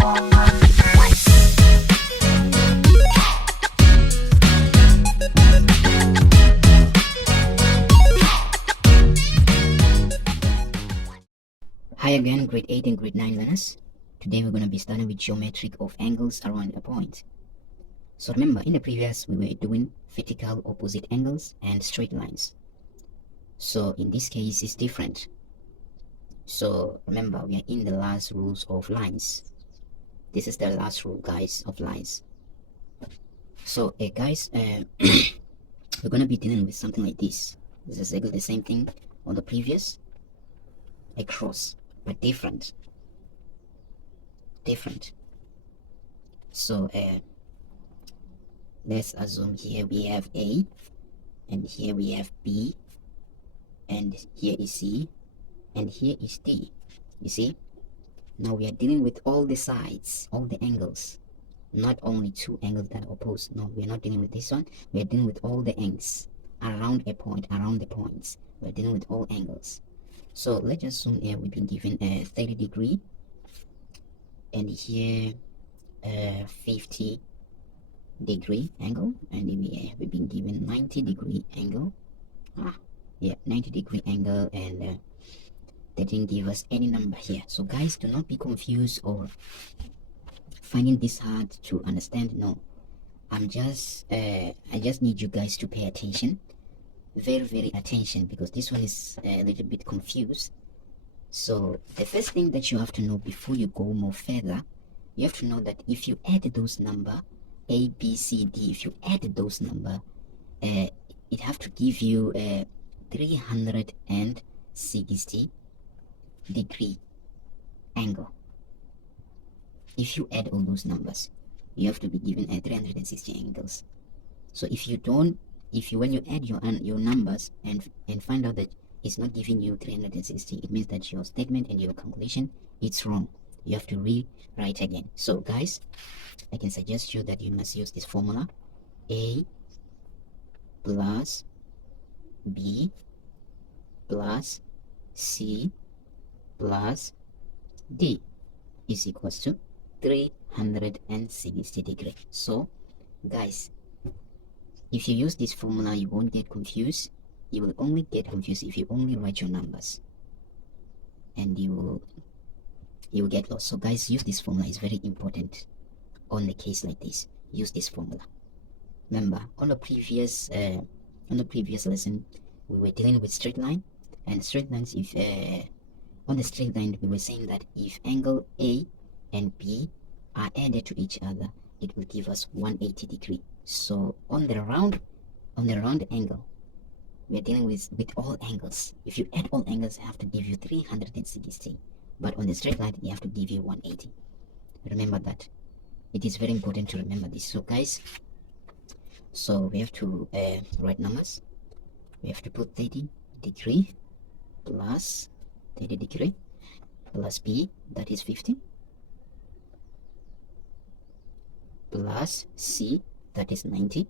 Hi again, grade 8 and grade 9 learners. Today we're going to be starting with geometry of angles around a point. So remember, in the previous we were doing vertical opposite angles and straight lines. So in this case it's different. So remember, we are in the last rules of lines. This is the last rule, guys, of lines. So guys, we're going to be dealing with something like this. This is exactly the same thing on the previous. A cross, but different. So let's assume here we have A, and here we have B, and here is C, and here is D. You see, now we are dealing with all the sides, all the angles, not only two angles that are opposed. No, we are not dealing with this one. We are dealing with all the angles around a point, around the points. We are dealing with all angles. So let's assume here we've been given a 30 degree, and here 50 degree angle, and we've been given 90 degree angle. 90 degree angle, and they didn't give us any number here. So guys, do not be confused or finding this hard to understand. No, I just need you guys to pay attention, very attention, because this one is a little bit confused. So the first thing that you have to know before you go more further, you have to know that if you add those number A, B, C, D, if you add those number, it have to give you a 360 degree angle. If you add all those numbers, you have to be given a 360 angles. So when you add your numbers and find out that it's not giving you 360, it means that your statement and your calculation, it's wrong. You have to rewrite again. So guys, I can suggest you that you must use this formula: A plus B plus C plus D is equals to 360 degree. So guys, if you use this formula, you won't get confused. You will only get confused if you only write your numbers, and you will get lost. So guys, use this formula. It's very important on the case like this. Use this formula. Remember, on the previous lesson, we were dealing with straight line, and straight lines, if on the straight line we were saying that if angle A and B are added to each other, it will give us 180 degree. So on the round angle, we are dealing with all angles. If you add all angles, it have to give you 360, but on the straight line it have to give you 180. Remember that. It is very important to remember this. So guys, so we have to write numbers. We have to put 30 degree plus 30 degree plus B, that is 50, plus C, that is 90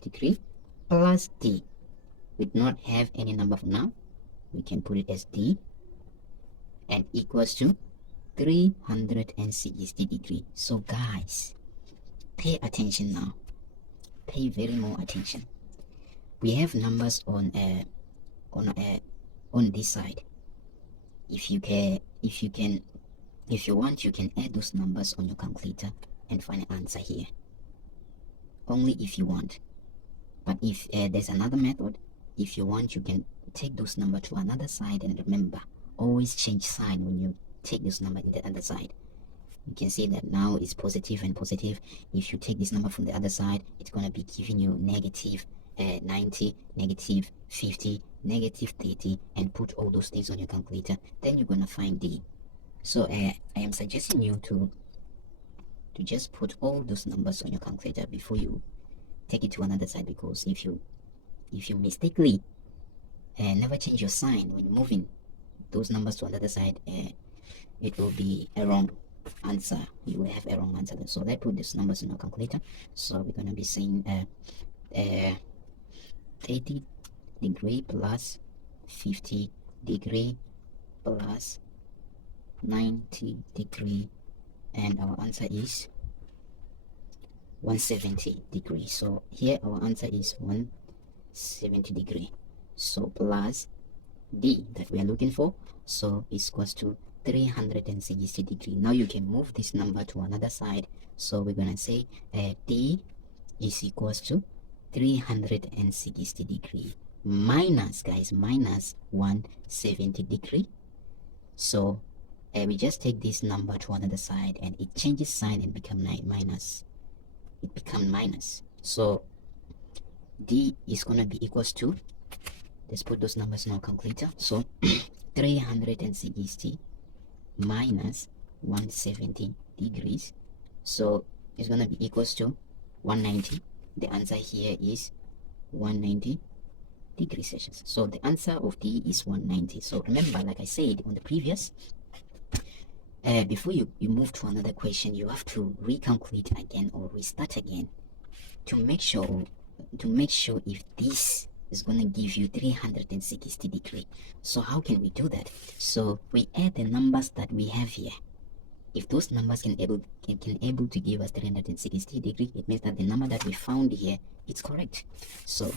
degree, plus D. We do not have any number for now. We can put it as D, and equals to 360 degree. So guys, pay attention now. Pay very more attention. We have numbers on this side. If you want, you can add those numbers on your calculator and find an answer here. Only if you want. But if there's another method, if you want, you can take those numbers to another side, and remember, always change sign when you take this number in the other side. You can see that now it's positive and positive. If you take this number from the other side, it's going to be giving you negative 90, negative 50, negative 30, and put all those things on your calculator. Then you're going to find D. So I am suggesting you to just put all those numbers on your calculator before you take it to another side, because if you mistakenly never change your sign when moving those numbers to another side, it will be a wrong answer. You will have a wrong answer. So let's put these numbers in our calculator. So we're going to be saying 30 degree plus 50 degree plus 90 degree, and our answer is 170 degree. So here our answer is 170 degree. So plus D that we are looking for, so is equals to 360 degree. Now you can move this number to another side, so we're gonna say D is equals to 360 degree minus, guys, minus 170 degree. So we just take this number to another side and it changes sign and become minus. It becomes minus. So D is gonna be equals to, let's put those numbers in our calculator. So 360 minus 170 degrees, so it's gonna be equals to 190. The answer here is 190 degrees Celsius. So the answer of D is 190. So remember, like I said on the previous, before you move to another question, you have to recalculate again or restart again to make sure if this is going to give you 360 degree. So how can we do that? So we add the numbers that we have here. If those numbers can able to give us 360 degree, it means that the number that we found here is correct. So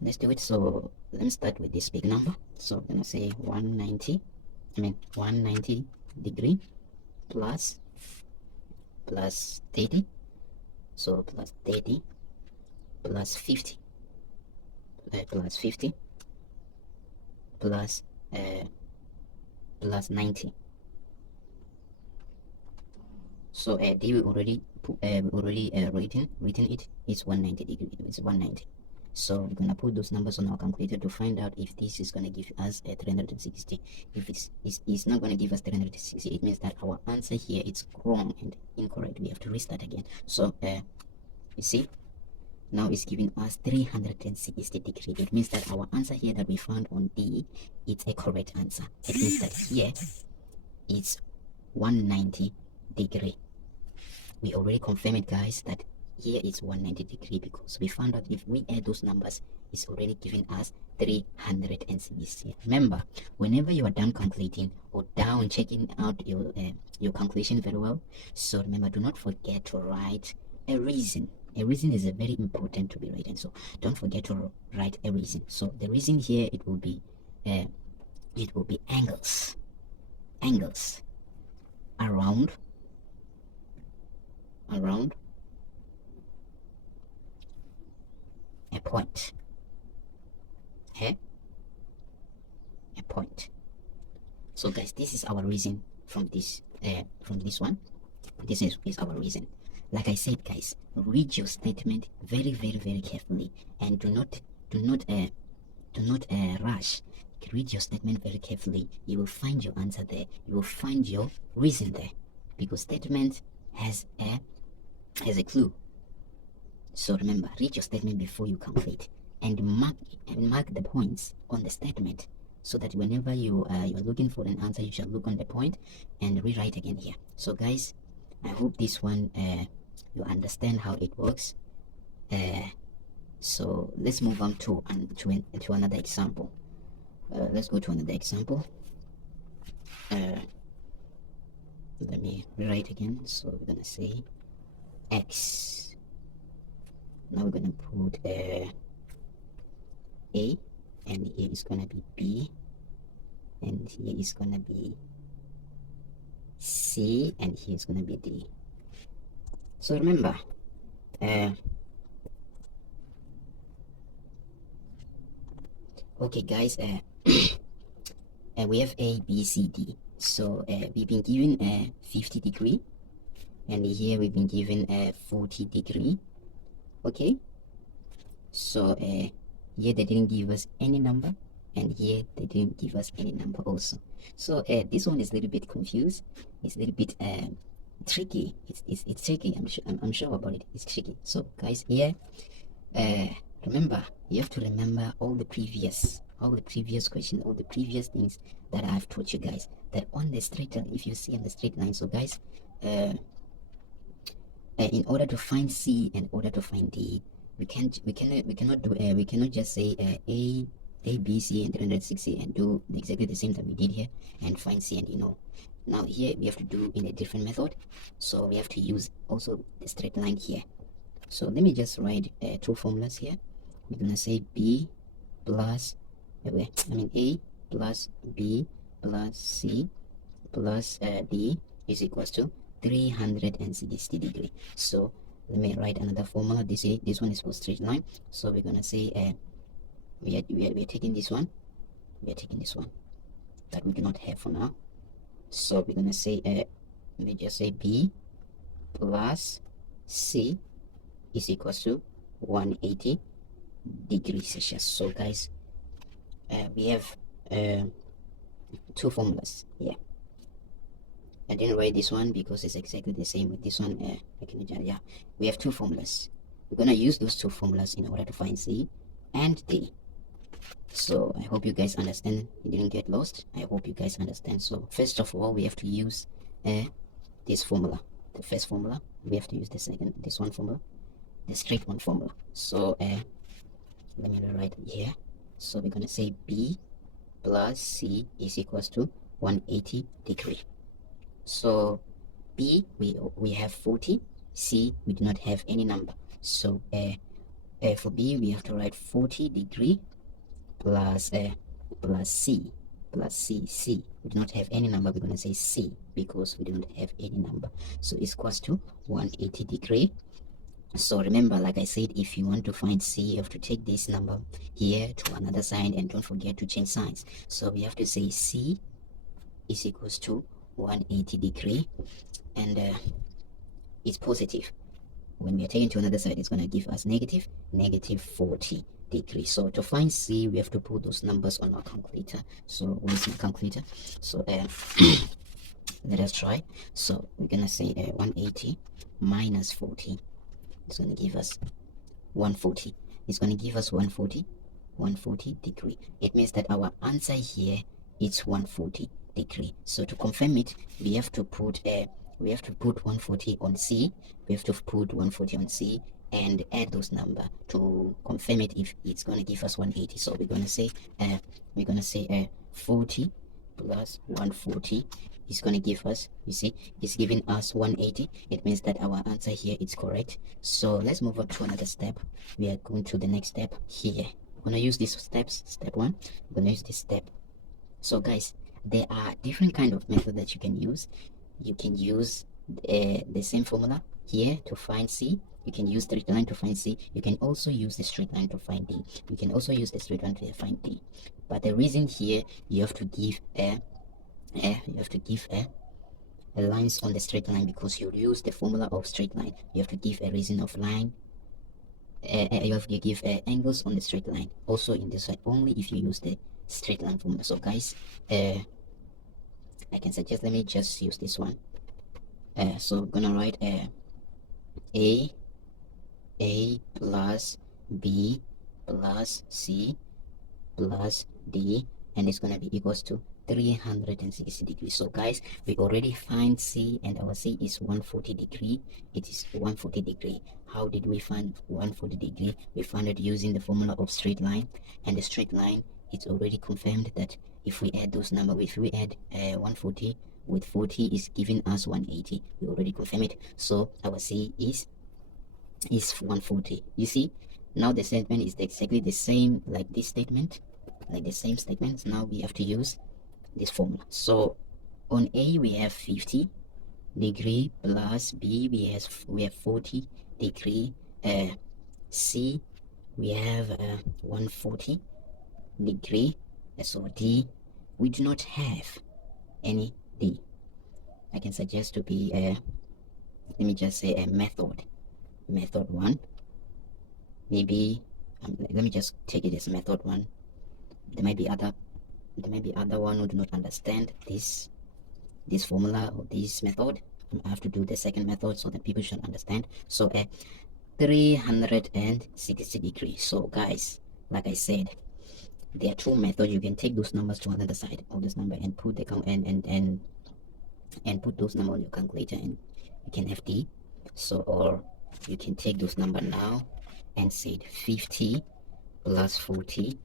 let's do it. So let me start with this big number. So I'm gonna say 190 degree plus 30. So plus 30 plus 50 plus 50 plus 90. So D we already written it. It's 190 degree. It's 190. So we're gonna put those numbers on our calculator to find out if this is gonna give us 360. If it's not gonna give us 360, it means that our answer here is wrong and incorrect. We have to restart again. So you see, now it's giving us 360 degree. It means that our answer here that we found on D, it's a correct answer. It means that here it's 190 degree. We already confirmed it, guys, that here is 190 degree because we found out if we add those numbers, it's already giving us 360. Remember, whenever you are done calculating or down checking out your calculation very well, so remember, do not forget to write a reason. A reason is very important to be written, so don't forget to write a reason. So the reason here, it will be angles around a point. Okay, a point. So guys, this is our reason from this one. This is our reason. Like I said, guys, read your statement very carefully and do not rush. Read your statement very carefully. You will find your answer there. You will find your reason there, because statement has a clue. So remember, read your statement before you complete and mark the points on the statement, so that whenever you're looking for an answer, you shall look on the point and rewrite again here. So guys, I hope this one you understand how it works. So let's move on to another example. Let's go to another example. Let me rewrite again. So we're gonna say X. Now we're gonna put A, and here is gonna be B, and here is gonna be C, and here is gonna be D. So remember, okay guys, we have A, B, C, D. So we've been given 50 degree, and here we've been given 40 degree. Okay, so here they didn't give us any number, and here they didn't give us any number also. So this one is a little bit confused. It's a little bit tricky. It's tricky. I'm sure about it. It's tricky. So guys, here remember, you have to remember all the previous questions, all the previous things that I've taught you guys, that on the straight line, if you see on the straight line. So guys, in order to find C, in order to find D, we cannot just say A A, B, C, and 360 and do exactly the same that we did here and find C and now here we have to do in a different method, so we have to use also the straight line here. So let me just write two formulas here. We're gonna say B plus A plus B plus C plus D is equals to 360 degree. So let me write another formula. This one is for straight line, so we're gonna say we are taking this one, that we do not have for now. So we're gonna say let me just say B plus C is equals to 180 degrees Celsius. So guys, we have two formulas here. I didn't write this one because it's exactly the same with this one. Yeah, we have two formulas. We're gonna use those two formulas in order to find C and D. So I hope you guys understand. You didn't get lost. I hope you guys understand. So first of all, we have to use this formula. The first formula. We have to use this one formula, the straight one formula. So let me write it here. So we're gonna say B plus C is equals to 180 degree. So B we have 40, C we do not have any number. So for B we have to write 40 degree plus C C. We do not have any number. We're gonna say C because we do not have any number. So it's equals to 180 degree. So remember, like I said, if you want to find C, you have to take this number here to another side and don't forget to change signs. So we have to say C is equals to 180 degree, and it's positive. When we are taking to another side, it's going to give us negative 40 degrees. So to find C, we have to put those numbers on our calculator. So where's my calculator? So let us try. So we're gonna say 180 minus 40. It's gonna give us 140. It's gonna give us 140 degree. It means that our answer here is 140 degree. So to confirm it, we have to put 140 on C. We have to put 140 on C and add those number to confirm it if it's going to give us 180. So we're going to say 40 plus 140 is going to give us, you see, it's giving us 180. It means that our answer here is correct. So let's move on to another step. We are going to the next step here. I'm going to use these steps. Step one, I'm going to use this step. So guys, there are different kind of method that you can use. You can use the same formula here to find C. You can use straight line to find C. You can also use the straight line to find D. You can also use the straight line to find D. But the reason here, you have to give lines on the straight line, because you use the formula of straight line. You have to give a reason of line. You have to give angles on the straight line. Also in this side, only if you use the straight line formula. So guys, I can suggest, let me just use this one. So I'm gonna write A plus B plus C plus D, and it's gonna be equals to 360 degrees. So guys, we already find C, and our C is 140 degree. It is 140 degree. How did we find 140 degree? We found it using the formula of straight line, and the straight line, it's already confirmed that if we add those numbers, if we add 140 with 40 is giving us 180. We already confirmed it. So our C is 140. You see, now the statement is exactly the same like this statement, like the same statements. Now we have to use this formula. So on A we have 50 degree plus B we have 40 degree. C we have 140 degree. So D we do not have any D. I can suggest to be let me just say a method one. Maybe let me just take it as method one. There might be other one who do not understand this formula or this method. I have to do the second method so that people should understand. So 360 degrees. So guys, like I said, there are two methods. You can take those numbers to another side of this number and put the and put those numbers on your calculator, and you can have D. So, or you can take those numbers now and say 50 plus 40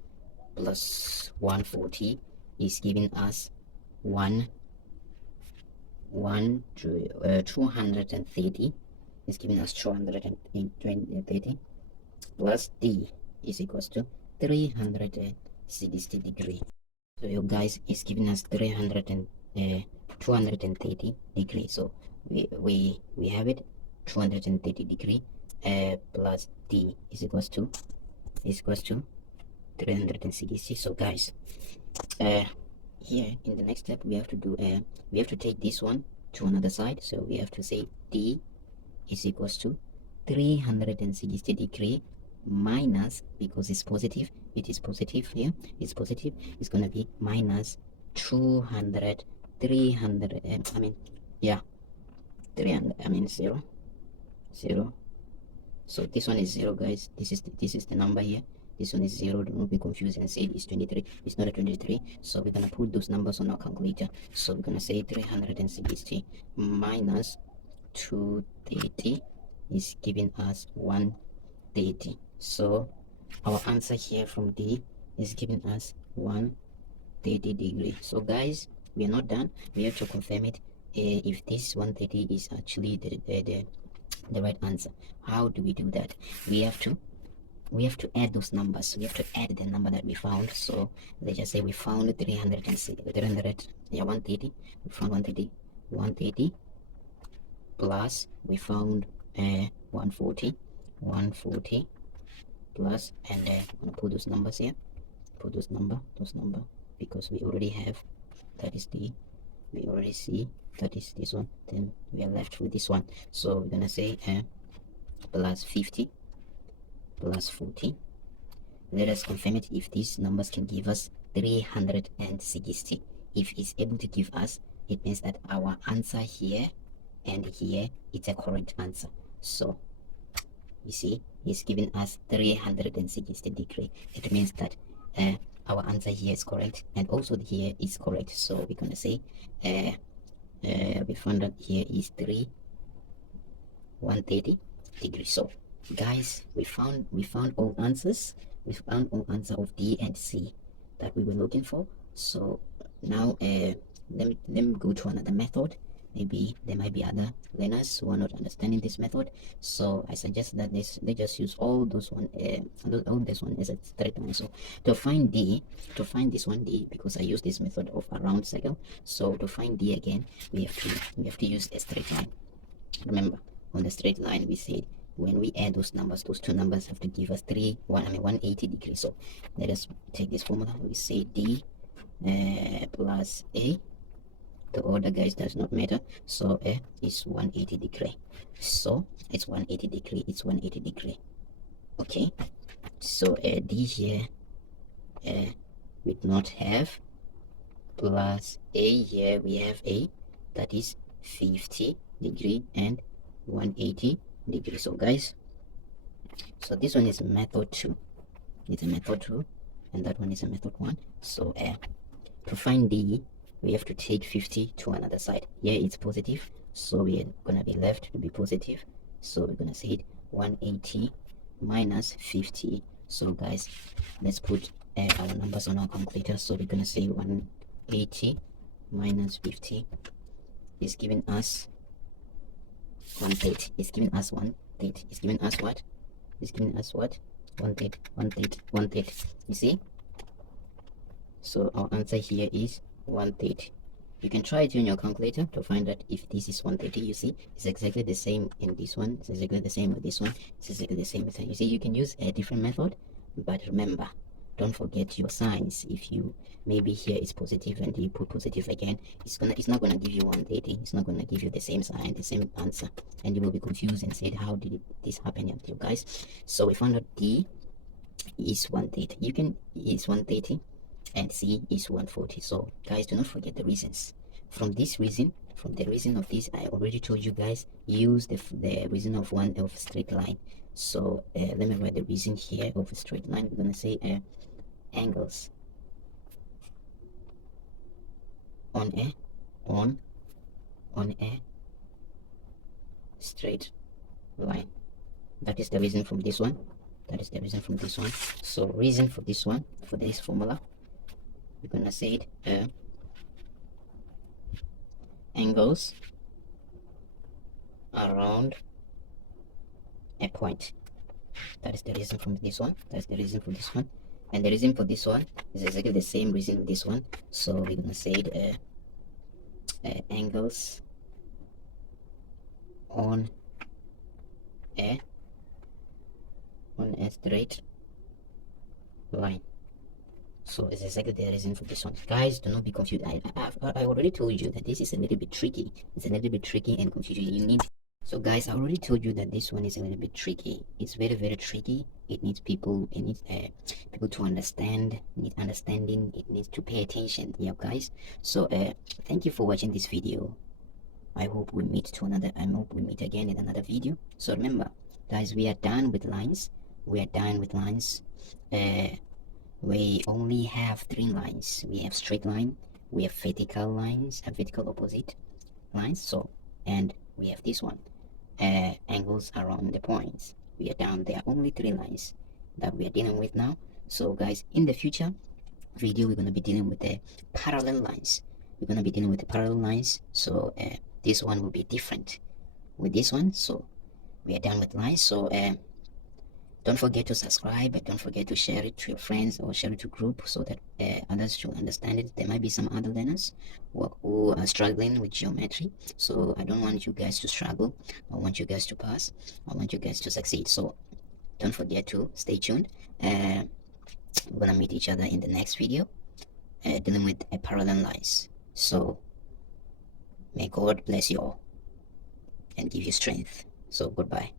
plus 140 is giving us 230 is giving us 230 plus d is equals to 360 degree. So you guys is giving us 230 degree. So we have it 230 degree plus d is equals to 360. So guys, here in the next step we have to do we have to take this one to another side. So we have to say d is equals to 360 degree minus, because it's positive, it is positive here, it's positive, it's gonna be minus 200 300 I mean, yeah, 300, I mean 0 0. So this one is 0, guys. This is the number here. This one is 0. Do not be confused and say it's 23. It's not a 23. So we're gonna put those numbers on our calculator. So we're gonna say 360 minus 230 is giving us 130. So our answer here from D is giving us 130 degree. So guys, we are not done. We have to confirm it if this 130 is actually the right answer. How do we do that? We have to add those numbers. We have to add the number that we found. So let's just say we found 300, yeah, 130. We found 130 plus we found 140 plus, and I'm gonna put those numbers here, put those number because we already have, that is the, we already see that is this one, then we are left with this one. So we're gonna say plus 50 plus 40. Let us confirm it if these numbers can give us 360. If it's able to give us, it means that our answer here and here, it's a correct answer. So you see, it's giving us 360 degree. It means that our answer here is correct, and also here is correct. So we're gonna say we found that here is 130 degrees. So guys, we found all answers. We found all answer of D and C that we were looking for. So now let me go to another method. Maybe there might be other learners who are not understanding this method. So I suggest that they just use all those one all this one as a straight line. So to find D, to find this one D, because I use this method of a round circle. So to find D again, we have to use a straight line. Remember, on the straight line we said when we add those numbers, those two numbers have to give us 180 degrees. So let us take this formula. We say D plus A. The order, guys, does not matter. So A is 180 degree. So it's 180 degree. It's 180 degree. Okay. So D here we do not have, plus A here we have A, that is 50 degree and 180 degree. So guys, so this one is method 2. It's a method 2, and that one is a method 1. So to find D, we have to take 50 to another side. Here it's positive, so we are gonna be left to be positive. So we're gonna say it 180 minus 50. So guys, let's put our numbers on our calculator. So we're gonna say 180 minus 50 is giving us 130. It's giving us 130. It's giving us what? It's giving us what? 130. You see? So our answer here is 130. You can try it on your calculator to find out if this is 130. You see, it's exactly the same in this one. It's exactly the same with this one. It's exactly the same with that. You see, you can use a different method, but remember, don't forget your signs. If you maybe here it's positive and you put positive again, it's not gonna give you 130. It's not gonna give you the same sign, the same answer, and you will be confused and said, how did this happen to you guys? So we found out D is 130. You can is 130 and C is 140. So guys, do not forget the reasons. From the reason of this, I already told you guys, use the reason of straight line. So let me write the reason here of a straight line. We're gonna say angles on a straight line. That is the reason from this one. That is the reason from this one. So reason for this one, for this formula, we're gonna say it angles around a point. That is the reason from this one. That's the reason for this one. And the reason for this one is exactly the same reason with this one. So we're gonna say it angles on a straight line. So it's exactly the reason for this one. Guys, do not be confused. I already told you that this is a little bit tricky. It's a little bit tricky and confusing. You need. So guys, I already told you that this one is a little bit tricky. It's very, very tricky. It needs people. It needs people to understand. Need understanding. It needs to pay attention. Yeah, guys. So thank you for watching this video. I hope we meet again in another video. So remember, guys, we are done with lines. We are done with lines. We only have 3 lines. We have straight line, we have vertical lines, vertical opposite lines. So, and we have this one, angles around the points. We are down. There are only 3 lines that we are dealing with now. So guys, in the future video, we're going to be dealing with the parallel lines. We're going to be dealing with the parallel lines. So this one will be different with this one. So we are done with lines. So don't forget to subscribe, and don't forget to share it to your friends or share it to group, so that others should understand it. There might be some other learners who are struggling with geometry. So I don't want you guys to struggle. I want you guys to pass. I want you guys to succeed. So don't forget to stay tuned. We're gonna meet each other in the next video, dealing with a parallel lines. So may God bless you all and give you strength. So goodbye.